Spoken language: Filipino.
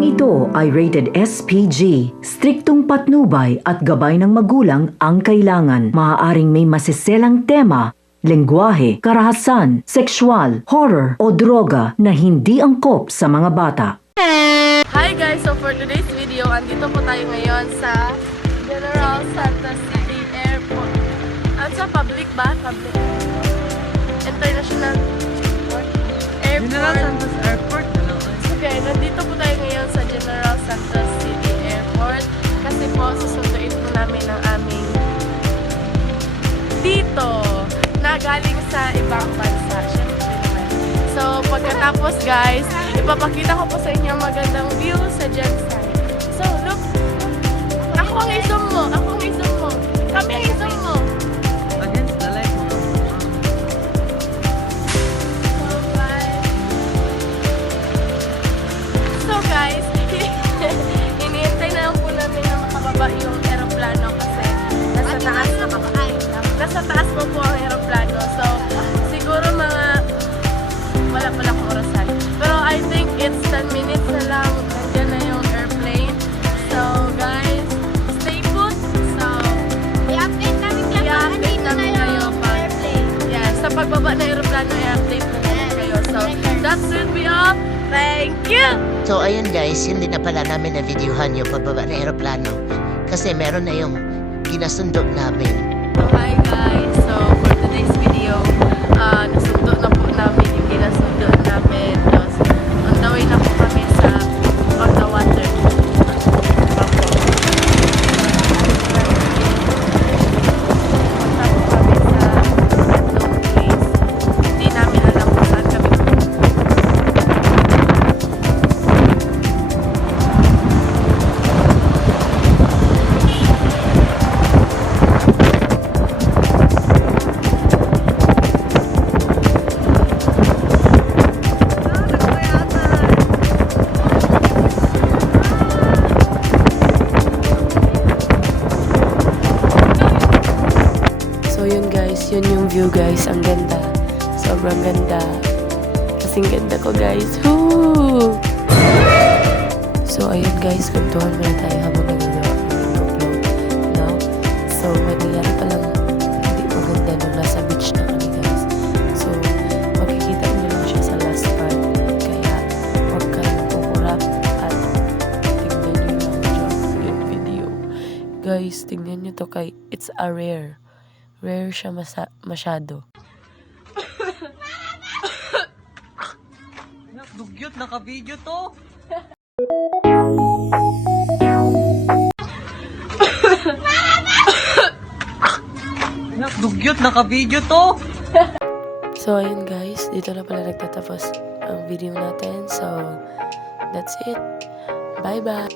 Programang ito ay rated SPG. Striktong patnubay at gabay ng magulang ang kailangan. Maaaring may masiselang tema, lengguwahe, karahasan, sexual, horror o droga na hindi angkop sa mga bata. Hi guys! So for today's video, andito po tayo ngayon sa General Santos City Airport. At sa public ba? Public. International Airport. General Santos Airport. Okay, nandito po tayo ngayon sa General Santos City Airport kasi po susunduin po namin ang aming dito na galing sa ibang bansa. Siyempre naman. So pagkatapos guys, ipapakita ko po sa inyo ang magandang view sa Jensen. So look, ako ang i-zoom mo, ako ang i-zoom mo, kami ang i-zoom mo. Against the light. So guys, iniintay na lang po namin na makababa yung aeroplano kasi nasa taas po ang aeroplano. So siguro mga wala pala kong orasan. Pero I think it's 10 minutes na lang nandiyan na yung airplane. So guys, stay put. So i-update namin kayo pag sa pagbaba na aeroplano, i-update na namin kayo. So that should be all. Thank you! So ayun guys, hindi na pala namin na videohan yung pagbaba ng aeroplano kasi meron na yung ginasundok namin. Hi guys! So for today's video, nasundo na po namin yung ginasundo namin. Tapos on the way na po kami sa on the water. Punta po kami sa unknown place. Hindi namin alam kung saan kami. So yun guys, yun yung view guys. Ang ganda. Sobrang ganda. Kasing ganda ko guys. Woo! So ayun guys, kwentuhan muna tayo habang nagagawa ng upload. No? So mangyayari pa lang hindi maganda nung nasa beach na kami guys. So makikita nyo lang siya sa last part. Kaya huwag kayong kukurap at tingnan nyo lang yung video. Guys, tingnan nyo to kay it's a rare. Rare siya masyado. Dugyot, naka-video to. Dugyot, naka-video to. So ayun guys, dito na pala nagtatapos ang video natin. So that's it. Bye bye.